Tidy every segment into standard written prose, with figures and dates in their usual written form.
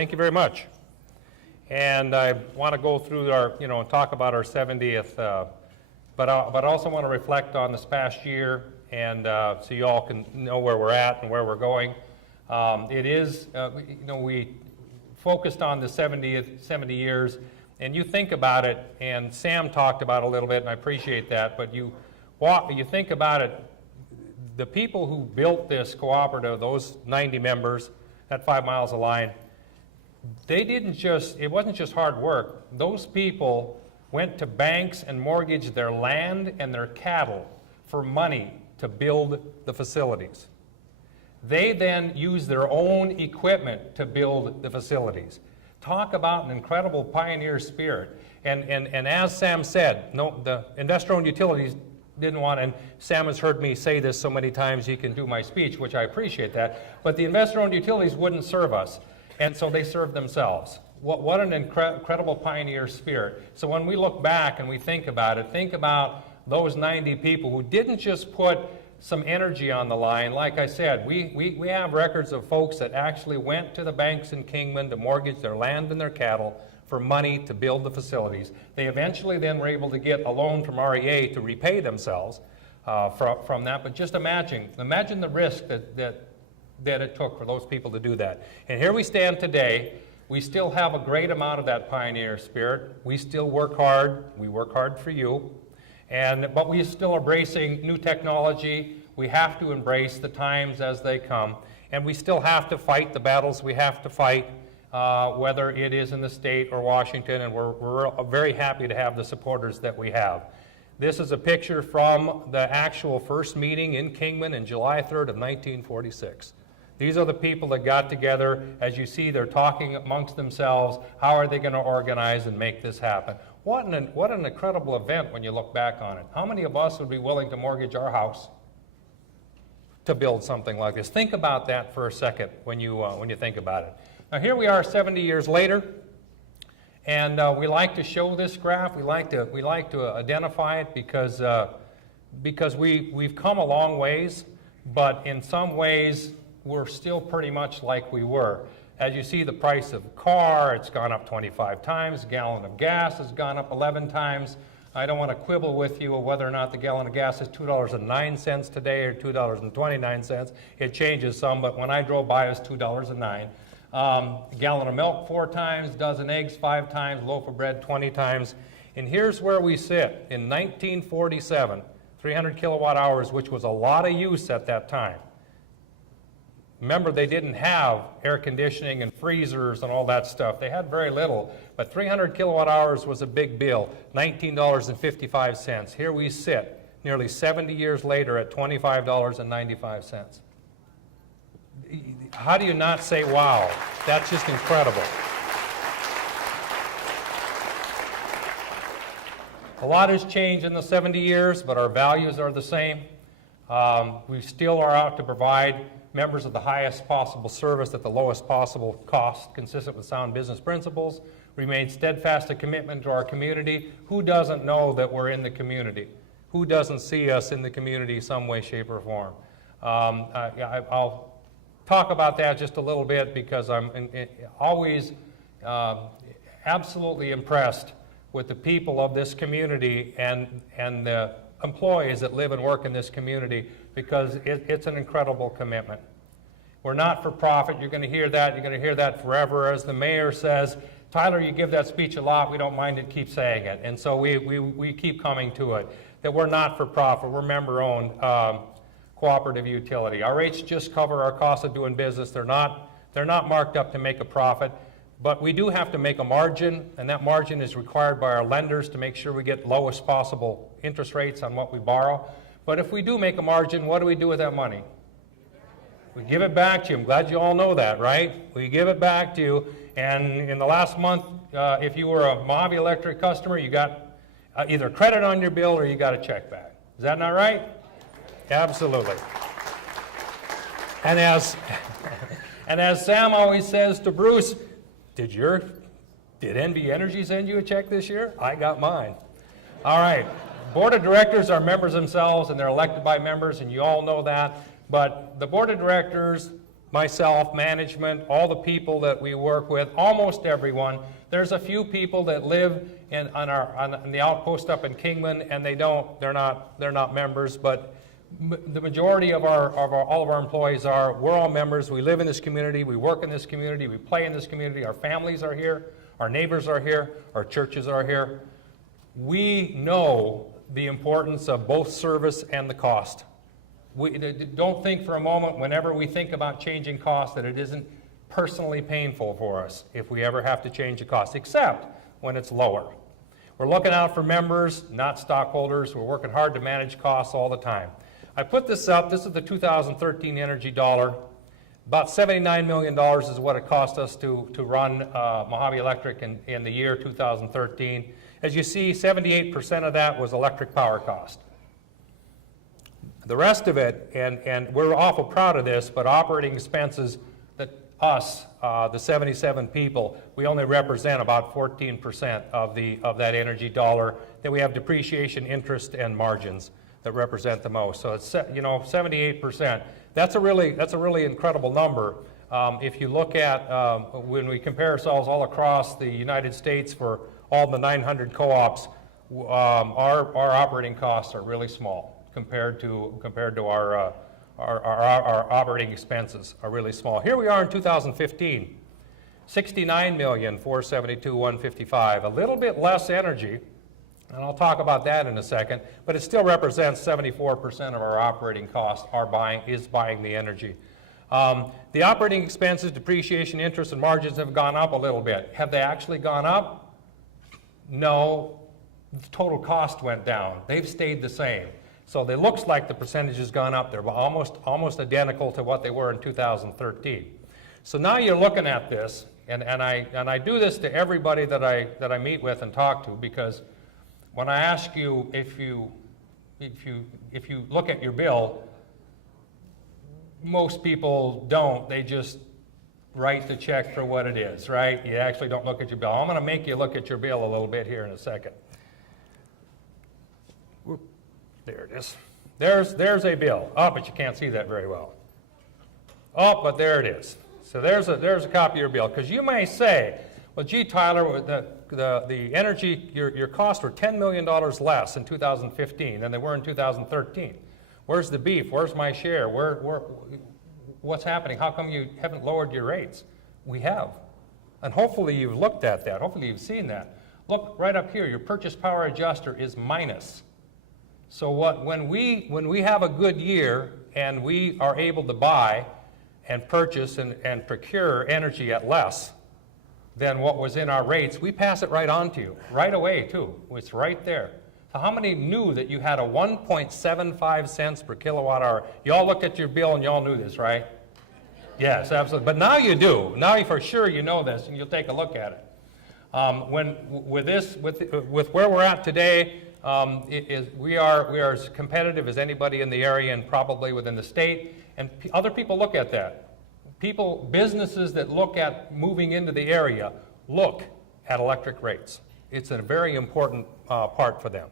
thank you very much. And I want to go through our, talk about our 70th, but I also want to reflect on this past year, and so you all can know where we're at and where we're going. It is, we focused on the 70 years, and you think about it, and Sam talked about it a little bit, and I appreciate that, but you think about it, the people who built this cooperative, those 90 members, that 5 miles of line, it wasn't just hard work. Those people went to banks and mortgaged their land and their cattle for money to build the facilities. They then used their own equipment to build the facilities. Talk about an incredible pioneer spirit. And as Sam said, the investor-owned utilities didn't want, and Sam has heard me say this so many times he can do my speech, which I appreciate that, but the investor-owned utilities wouldn't serve us. And so they served themselves. What an incredible pioneer spirit. So when we look back and we think about it, think about those 90 people who didn't just put some energy on the line. Like I said, we have records of folks that actually went to the banks in Kingman to mortgage their land and their cattle for money to build the facilities. They eventually then were able to get a loan from REA to repay themselves from that. But just imagine the risk that it took for those people to do that. And here we stand today. We still have a great amount of that pioneer spirit. We still work hard. We work hard for you. But we still are embracing new technology. We have to embrace the times as they come. And we still have to fight the battles we have to fight, whether it is in the state or Washington. And we're very happy to have the supporters that we have. This is a picture from the actual first meeting in Kingman in July 3rd of 1946. These are the people that got together. As you see, they're talking amongst themselves. How are they going to organize and make this happen? What an incredible event when you look back on it. How many of us would be willing to mortgage our house to build something like this? Think about that for a second when you think about it. Now here we are 70 years later, and we like to show this graph. We like to identify it because we've come a long ways, but in some ways we're still pretty much like we were. As you see, the price of a car, it's gone up 25 times. A gallon of gas has gone up 11 times. I don't want to quibble with you of whether or not the gallon of gas is $2.09 today or $2.29. It changes some, but when I drove by, it was $2.09. A gallon of milk 4 times, dozen eggs 5 times, loaf of bread 20 times. And here's where we sit. In 1947, 300 kilowatt hours, which was a lot of use at that time. Remember, they didn't have air conditioning and freezers and all that stuff. They had very little, but 300 kilowatt hours was a big bill, $19.55. Here we sit, nearly 70 years later at $25.95. How do you not say, wow? That's just incredible. A lot has changed in the 70 years, but our values are the same. We still are out to provide members of the highest possible service at the lowest possible cost, consistent with sound business principles. Remain steadfast in commitment to our community. Who doesn't know that we're in the community? Who doesn't see us in the community some way, shape, or form? I'll talk about that just a little bit because I'm always absolutely impressed with the people of this community and the employees that live and work in this community, because it's an incredible commitment. We're not for profit. You're going to hear that. You're going to hear that forever. As the mayor says, Tyler, you give that speech a lot. We don't mind it. Keep saying it. And so we keep coming to it, that we're not for profit. We're member-owned cooperative utility. Our rates just cover our cost of doing business. They're not marked up to make a profit. But we do have to make a margin, and that margin is required by our lenders to make sure we get lowest possible interest rates on what we borrow. But if we do make a margin, what do we do with that money? We give it back to you. I'm glad you all know that, right? We give it back to you. And in the last month, if you were a Mohave Electric customer, you got either credit on your bill or you got a check back. Is that not right? Absolutely. And as Sam always says to Bruce, did NV Energy send you a check this year? I got mine. All right. Board of directors are members themselves, and they're elected by members, and you all know that. But the board of directors myself, management, all the people that we work with, almost everyone. There's a few people that live on the outpost up in Kingman, and they're not members, but the majority of all of our employees are. We're all members. We live in this community. We work in this community. We play in this community. Our families are here. Our neighbors are here. Our churches are here. We know the importance of both service and the cost. Don't think for a moment, whenever we think about changing costs, that it isn't personally painful for us if we ever have to change the cost, except when it's lower. We're looking out for members, not stockholders. We're working hard to manage costs all the time. I put this up. This is the 2013 energy dollar. About $79 million is what it cost us to run Mohave Electric in the year 2013. As you see, 78% of that was electric power cost. The rest of it, and we're awful proud of this, but operating expenses, that us, the 77 people, we only represent about 14% of that energy dollar. Then we have depreciation, interest, and margins that represent the most. So it's 78%. That's a really incredible number. If you look at when we compare ourselves all across the United States for all the 900 co-ops, our operating costs are really small compared to our operating expenses are really small. Here we are in 2015, $69,472,155, a little bit less energy, and I'll talk about that in a second, but it still represents 74% of our operating costs is buying the energy. The operating expenses, depreciation, interest, and margins have gone up a little bit. Have they actually gone up? No, the total cost went down. They've stayed the same. So it looks like the percentage has gone up. They're almost identical to what they were in 2013. So now you're looking at this, and I do this to everybody that I meet with and talk to, because when I ask you if you look at your bill, most people don't. They just write the check for what it is, right? You actually don't look at your bill. I'm going to make you look at your bill a little bit here in a second. There it is. There's a bill. Oh, but you can't see that very well. Oh, but there it is. So there's a copy of your bill. Because you may say, well, gee, Tyler, the energy, your costs were $10 million less in 2015 than they were in 2013. Where's the beef? Where's my share? What's happening? How come you haven't lowered your rates? We have. And hopefully you've looked at that. Hopefully you've seen that. Look right up here. Your purchase power adjuster is minus. So when we have a good year and we are able to buy and purchase and procure energy at less than what was in our rates, we pass it right on to you, right away too. It's right there. So how many knew that you had a 1.75 cents per kilowatt hour? You all looked at your bill and you all knew this, right? Yes, absolutely. But now you do. Now for sure you know this, and you'll take a look at it. With where we're at today, we are as competitive as anybody in the area and probably within the state, and other people look at that. Businesses that look at moving into the area look at electric rates. It's a very important part for them.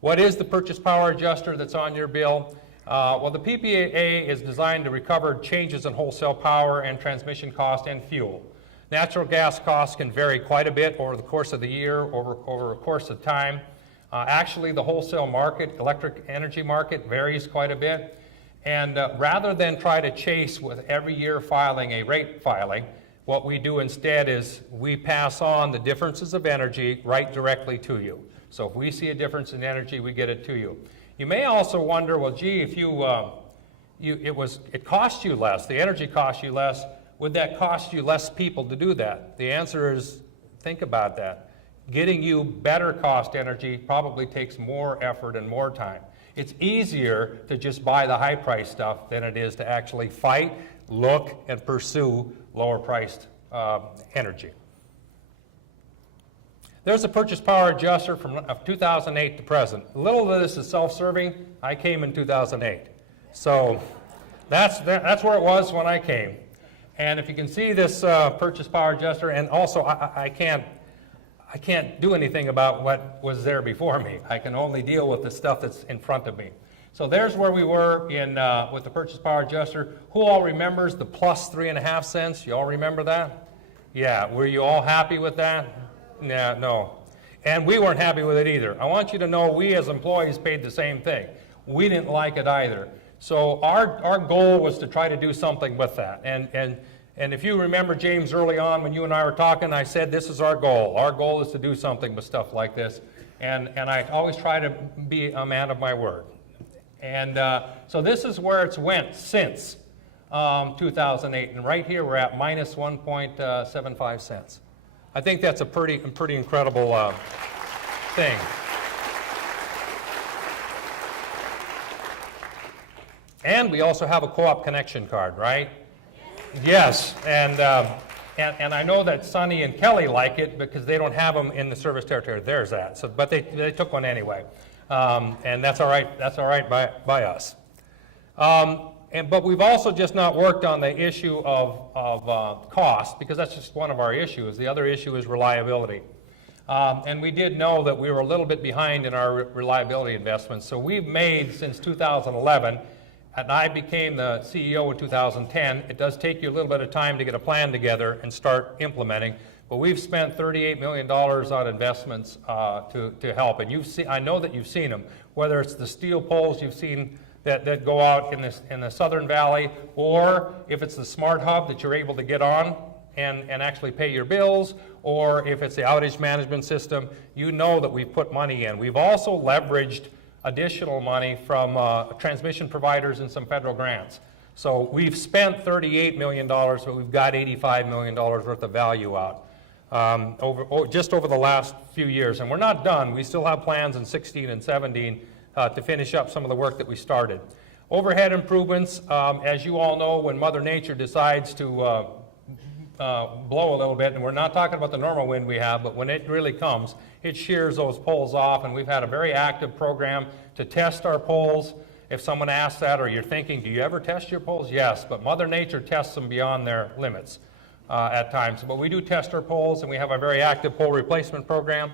What is the purchase power adjuster that's on your bill? Well, the PPA is designed to recover changes in wholesale power and transmission cost and fuel. Natural gas costs can vary quite a bit over the course of the year, over a course of time. Actually, the wholesale market, electric energy market, varies quite a bit. And rather than try to chase with every year filing a rate filing, what we do instead is we pass on the differences of energy right directly to you. So if we see a difference in energy, we get it to you. You may also wonder, well, gee, if it cost you less, the energy cost you less, would that cost you less people to do that? The answer is, think about that. Getting you better cost energy probably takes more effort and more time. It's easier to just buy the high price stuff than it is to actually fight, look, and pursue lower priced energy. There's a purchase power adjuster from 2008 to present. A little of this is self-serving. I came in 2008. So that's where it was when I came. And if you can see this purchase power adjuster, and also I can't do anything about what was there before me. I can only deal with the stuff that's in front of me. So there's where we were in with the purchase power adjuster. Who all remembers the plus 3.5 cents? You all remember that? Yeah, were you all happy with that? Yeah, no. And we weren't happy with it either. I want you to know we as employees paid the same thing. We didn't like it either. So our goal was to try to do something with that. And if you remember, James, early on when you and I were talking, I said this is our goal. Our goal is to do something with stuff like this. And I always try to be a man of my word. And so this is where it's went since 2008. And right here we're at minus 1.75 cents. I think that's a pretty incredible thing. And we also have a co-op connection card, right? Yes, and I know that Sonny and Kelly like it because they don't have them in the service territory. There's that. So, but they took one anyway, and that's all right. That's all right by us. But we've also just not worked on the issue of cost, because that's just one of our issues. The other issue is reliability. And we did know that we were a little bit behind in our reliability investments. So we've made, since 2011, and I became the CEO in 2010. It does take you a little bit of time to get a plan together and start implementing, but we've spent $38 million on investments to help. And you've seen, I know that you've seen them, whether it's the steel poles you've seen that go out in the Southern Valley, or if it's the smart hub that you're able to get on and actually pay your bills, or if it's the outage management system, you know that we've put money in. We've also leveraged additional money from transmission providers and some federal grants. So we've spent $38 million, but we've got $85 million worth of value out just over the last few years. And we're not done. We still have plans in 16 and 17 to finish up some of the work that we started. Overhead improvements, as you all know, when Mother Nature decides to blow a little bit, and we're not talking about the normal wind we have, but when it really comes, it shears those poles off, and we've had a very active program to test our poles. If someone asks that, or you're thinking, do you ever test your poles? Yes, but Mother Nature tests them beyond their limits at times. But we do test our poles, and we have a very active pole replacement program.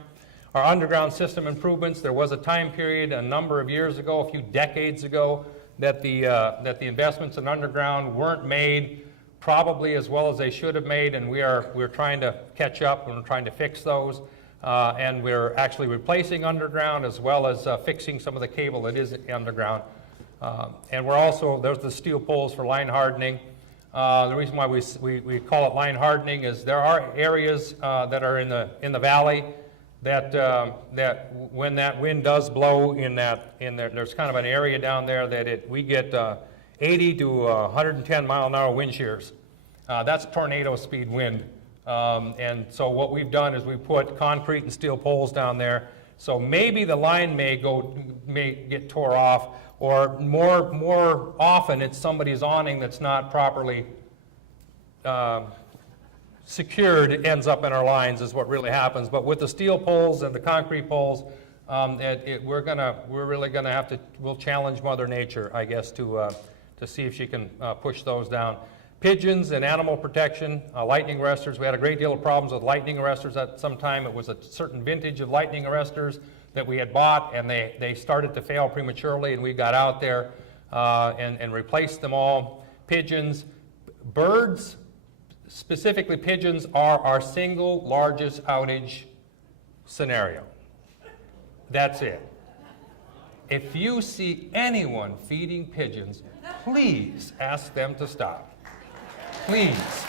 Our underground system improvements, there was a time period a number of years ago, a few decades ago, that the investments in underground weren't made probably as well as they should have made, and we're trying to catch up, and we're trying to fix those. And we're actually replacing underground as well as fixing some of the cable that is underground. And we're also, there's the steel poles for line hardening. The reason why we call it line hardening is there are areas that are in the valley that when that wind does blow there's kind of an area down there that we get 80 to 110 mile an hour wind shears. That's tornado speed wind. And so what we've done is we put concrete and steel poles down there. So maybe the line may get tore off, or more often it's somebody's awning that's not properly secured. It ends up in our lines is what really happens. But with the steel poles and the concrete poles, we'll challenge Mother Nature, I guess, to see if she can push those down. Pigeons and animal protection, lightning arresters. We had a great deal of problems with lightning arresters at some time. It was a certain vintage of lightning arresters that we had bought, and they started to fail prematurely, and we got out there and replaced them all. Pigeons, birds, specifically pigeons, are our single largest outage scenario. That's it. If you see anyone feeding pigeons, please ask them to stop. Please.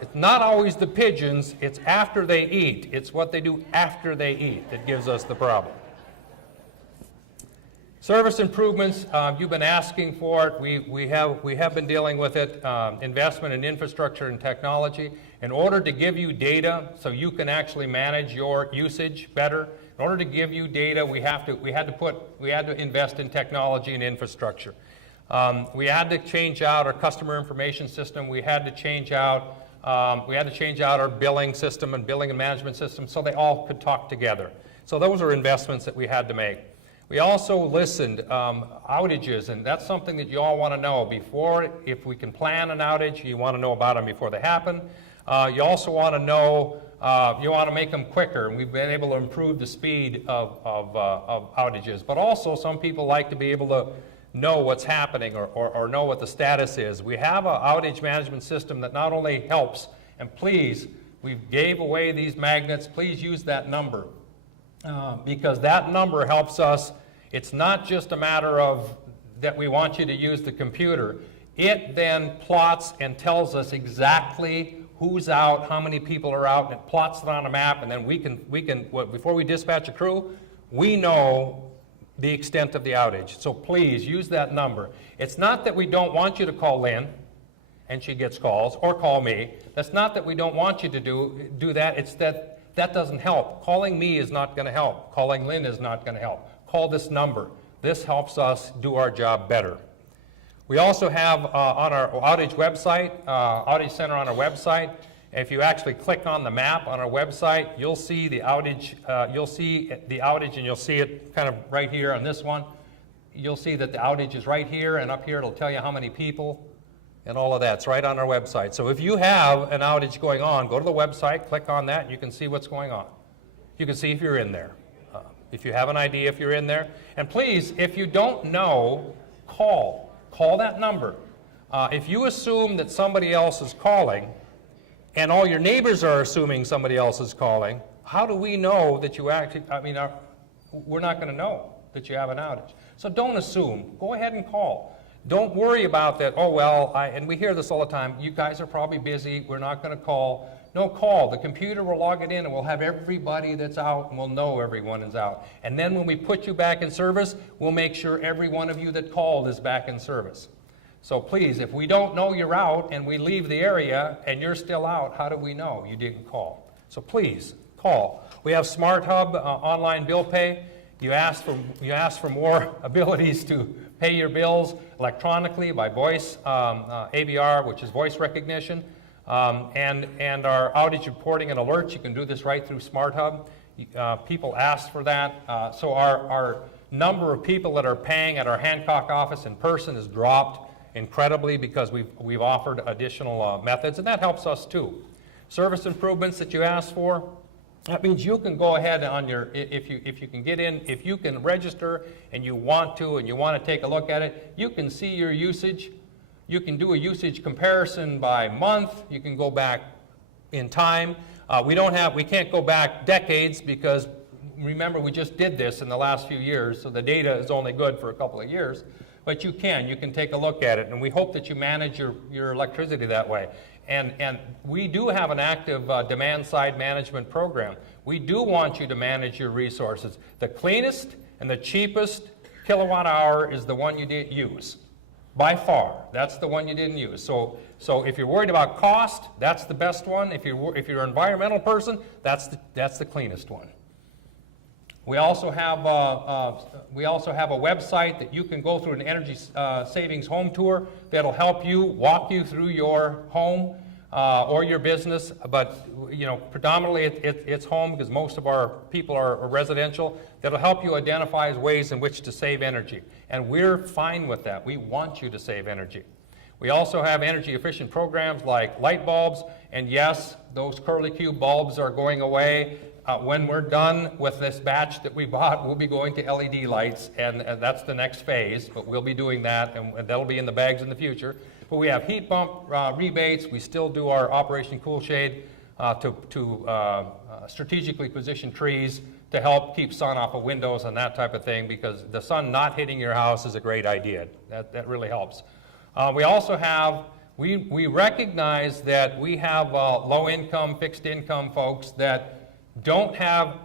It's not always the pigeons, it's after they eat. It's what they do after they eat that gives us the problem. Service improvements, you've been asking for it. We have been dealing with it. Investment in infrastructure and technology. In order to give you data so you can actually manage your usage better, in order to give you data, we had to invest in technology and infrastructure. We had to change out our customer information system. We had to change out our billing system and billing and management system so they all could talk together. So those are investments that we had to make. We also listened outages, and that's something that you all want to know before. If we can plan an outage, you want to know about them before they happen. You also want to know You want to make them quicker, and we've been able to improve the speed of outages. But also, some people like to be able to know what's happening or know what the status is. We have an outage management system that not only helps, and please, we gave away these magnets, please use that number, because that number helps us. It's not just a matter of that we want you to use the computer. It then plots and tells us exactly who's out, how many people are out, and it plots it on a map, and then we can before we dispatch a crew, we know the extent of the outage. So please use that number. It's not that we don't want you to call Lynn and she gets calls, or call me. That's not that we don't want you to do that. It's that doesn't help. Calling me is not going to help. Calling Lynn is not going to help. Call this number. This helps us do our job better. We also have on our outage website, outage center on our website, if you actually click on the map on our website, you'll see the outage, and you'll see it kind of right here on this one. You'll see that the outage is right here, and up here it'll tell you how many people and all of that's right on our website. So if you have an outage going on, go to the website, click on that, and you can see what's going on. You can see if you're in there. If you have an idea if you're in there. And please, if you don't know, call that number. If you assume that somebody else is calling, and all your neighbors are assuming somebody else is calling, how do we know that you actually, we're not going to know that you have an outage. So don't assume. Go ahead and call. Don't worry about that, oh, well, and we hear this all the time, you guys are probably busy, we're not going to call. No, call. The computer will log it in, and we'll have everybody that's out, and we'll know everyone is out. And then when we put you back in service, we'll make sure every one of you that called is back in service. So please, if we don't know you're out and we leave the area and you're still out, how do we know you didn't call? So please, call. We have Smart Hub online bill pay. You asked for more abilities to pay your bills electronically by voice, AVR, which is voice recognition. And our outage reporting and alerts, you can do this right through Smart Hub. People asked for that. So our number of people that are paying at our Hancock office in person has dropped incredibly because we've offered additional methods, and that helps us too. Service improvements that you asked for, that means you can go ahead on your, if you can get in, if you can register and you want to take a look at it, you can see your usage. You can do a usage comparison by month. You can go back in time. We can't go back decades because remember we just did this in the last few years, so the data is only good for a couple of years. But you can take a look at it, and we hope that you manage your electricity that way. And we do have an active demand-side management program. We do want you to manage your resources. The cleanest and the cheapest kilowatt hour is the one you didn't use. By far, that's the one you didn't use. So if you're worried about cost, that's the best one. If you're an environmental person, that's the cleanest one. We also have a website that you can go through an energy savings home tour that'll help you walk you through your home or your business. But predominantly it's home because most of our people are residential. That'll help you identify ways in which to save energy, and we're fine with that. We want you to save energy. We also have energy efficient programs like light bulbs, and yes, those curly cube bulbs are going away. When we're done with this batch that we bought, we'll be going to LED lights, and that's the next phase, but we'll be doing that, and that'll be in the bags in the future. But we have heat pump rebates. We still do our Operation Cool Shade to strategically position trees to help keep sun off of windows and that type of thing, because the sun not hitting your house is a great idea. That really helps. We also have, we recognize that we have low-income, fixed-income folks that don't have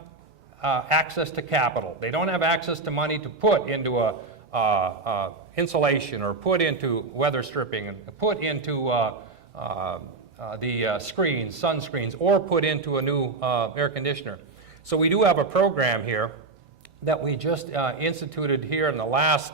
access to capital. They don't have access to money to put into a insulation or put into weather stripping and put into the screens, sun screens, or put into a new air conditioner. So we do have a program here that we just instituted here in the last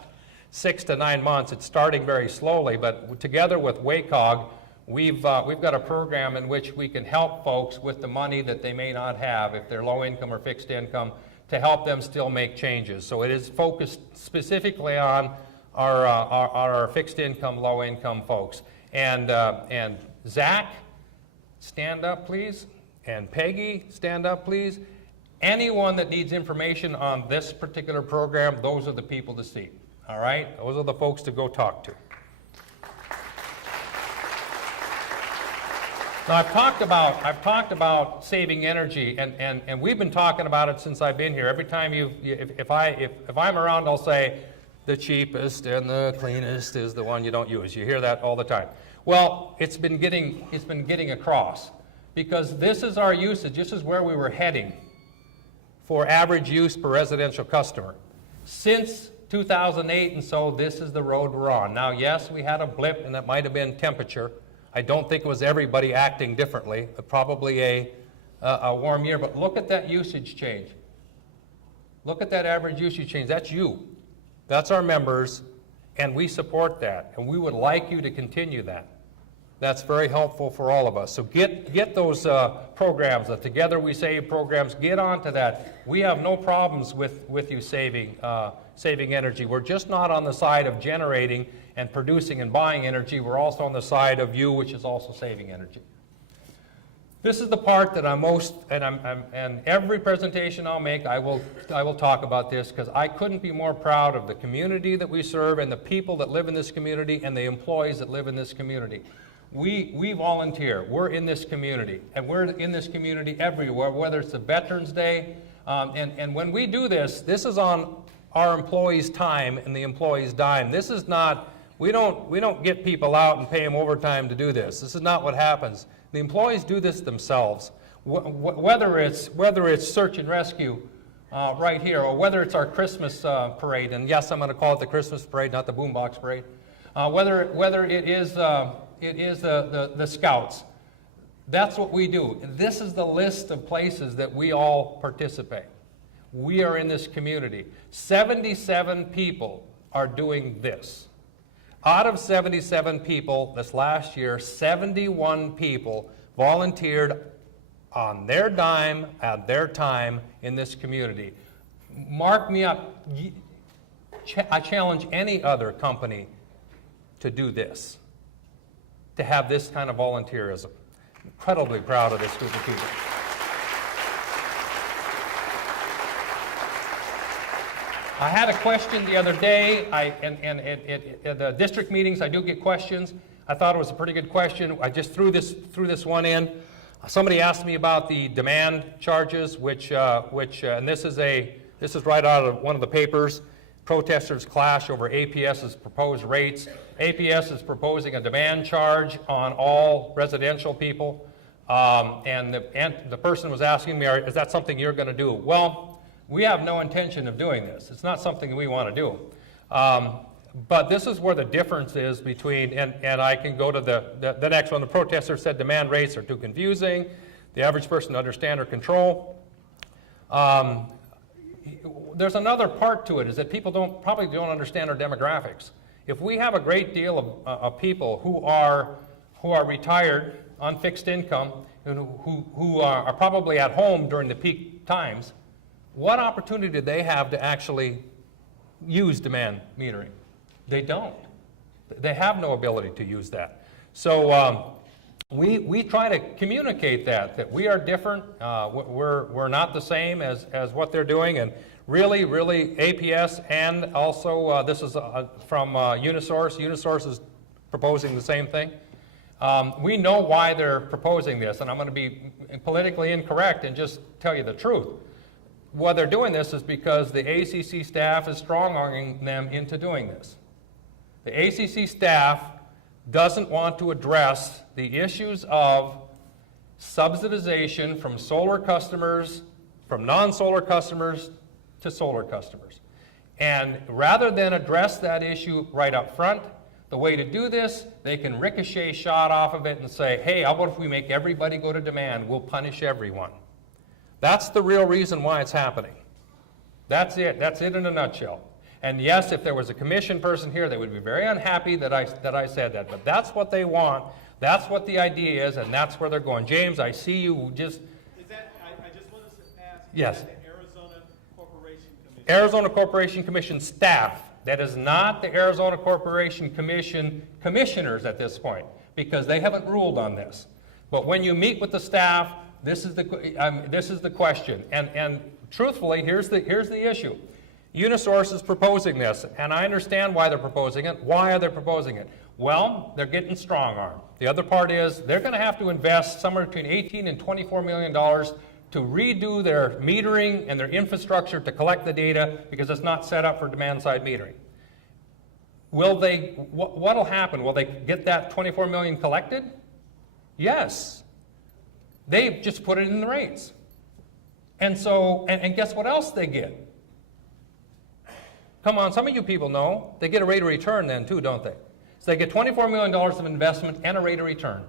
6 to 9 months. It's starting very slowly, but together with WACOG, we've got a program in which we can help folks with the money that they may not have if they're low income or fixed income, to help them still make changes. So it is focused specifically on our fixed income, low income folks. And Zach, stand up please. and Peggy, stand up please. Anyone that needs information on this particular program, those are the people to see. All right? Those are the folks to go talk to. Now, I've talked about saving energy, and we've been talking about it since I've been here. Every time if I'm around, I'll say the cheapest and the cleanest is the one you don't use. You hear that all the time. Well, it's been getting across, because this is our usage. This is where we were heading for average use per residential customer since 2008, and so this is the road we're on. Now, yes, we had a blip, and that might have been temperature. I don't think it was everybody acting differently, but probably a warm year. But look at that usage change. Look at that average usage change. That's you. That's our members, and we support that. And we would like you to continue that. That's very helpful for all of us. So get those programs, the Together We Save programs, get onto that. We have no problems with you saving energy. We're just not on the side of generating and producing and buying energy. We're also on the side of you, which is also saving energy. This is the part that I'm most, and every presentation I'll make, I will talk about this, because I couldn't be more proud of the community that we serve and the people that live in this community and the employees that live in this community. We volunteer. We're in this community, and we're in this community everywhere, whether it's the Veterans Day, and when we do this, this is on our employees' time and the employees' dime. This is not, we don't get people out and pay them overtime to do this. This is not what happens. The employees do this themselves. Whether it's search and rescue right here, or whether it's our Christmas parade, and yes, I'm going to call it the Christmas parade, not the boombox parade. Whether it is the Scouts. That's what we do. This is the list of places that we all participate. We are in this community. 77 people are doing this. Out of 77 people this last year, 71 people volunteered on their dime, at their time in this community. Mark me up. I challenge any other company to do this, to have this kind of volunteerism. I'm incredibly proud of this group of people. I had a question the other day, at the district meetings I do get questions. I thought it was a pretty good question. I just threw this one in. Somebody asked me about the demand charges, and this is right out of one of the papers. Protesters clash over APS's proposed rates. APS is proposing a demand charge on all residential people, and the person was asking me, is that something you're going to do? Well, we have no intention of doing this. It's not something we want to do. But this is where the difference is between, and I can go to the next one. The protester said demand rates are too confusing, the average person to understand or control. There's another part to it, is that people probably don't understand our demographics. If we have a great deal of people who are retired on fixed income and who are probably at home during the peak times, what opportunity do they have to actually use demand metering? They don't. They have no ability to use that. So we try to communicate that we are different. We're not the same as what they're doing, and really APS, and also this is from Unisource. Unisource is proposing the same thing. We know why they're proposing this, and I'm going to be politically incorrect and just tell you the truth. Why they're doing this is because the ACC staff is strong-arming them into doing this. The ACC staff doesn't want to address the issues of subsidization from solar customers, from non-solar customers to solar customers. And rather than address that issue right up front, the way to do this, they can ricochet shot off of it and say, hey, how about if we make everybody go to demand? We'll punish everyone. That's the real reason why it's happening. That's it. That's it in a nutshell. And yes, if there was a commission person here, they would be very unhappy that I said that. But that's what they want. That's what the idea is, and that's where they're going. James, I see you just... Is that, I just wanted to ask, yes. Is that the Arizona Corporation Commission? Arizona Corporation Commission staff. That is not the Arizona Corporation Commission commissioners at this point, because they haven't ruled on this. But when you meet with the staff, This is the question. And truthfully, here's the issue. Unisource is proposing this, and I understand why they're proposing it. Why are they proposing it? Well, they're getting strong-armed. The other part is they're going to have to invest somewhere between $18 and $24 million to redo their metering and their infrastructure to collect the data because it's not set up for demand-side metering. What'll happen? Will they get that $24 million collected? Yes. They've just put it in the rates. And so, and guess what else they get? Come on, some of you people know. They get a rate of return then too, don't they? So they get $24 million of investment and a rate of return.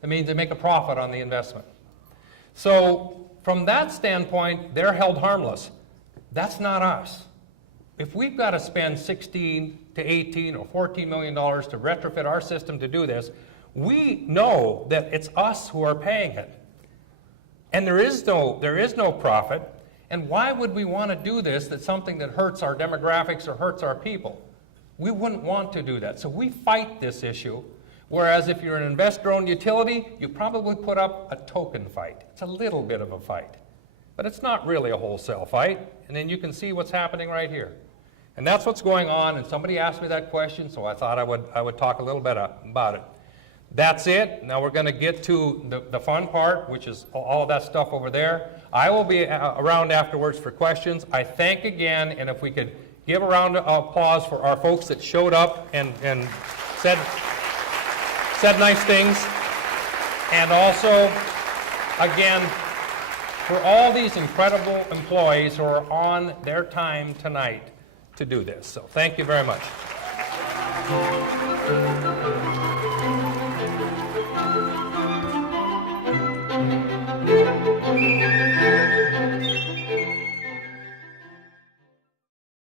That means they make a profit on the investment. So from that standpoint, they're held harmless. That's not us. If we've got to spend 16 to 18 or $14 million to retrofit our system to do this, we know that it's us who are paying it. And there is no profit. And why would we want to do this? That's something that hurts our demographics or hurts our people. We wouldn't want to do that. So we fight this issue. Whereas if you're an investor-owned utility, you probably put up a token fight. It's a little bit of a fight. But it's not really a wholesale fight. And then you can see what's happening right here. And that's what's going on. And somebody asked me that question, so I thought I would talk a little bit about it. That's it. Now we're going to get to the fun part, which is all of that stuff over there. I will be around afterwards for questions. I thank again, and if we could give a round of applause for our folks that showed up and said nice things. And also, again, for all these incredible employees who are on their time tonight to do this. So thank you very much.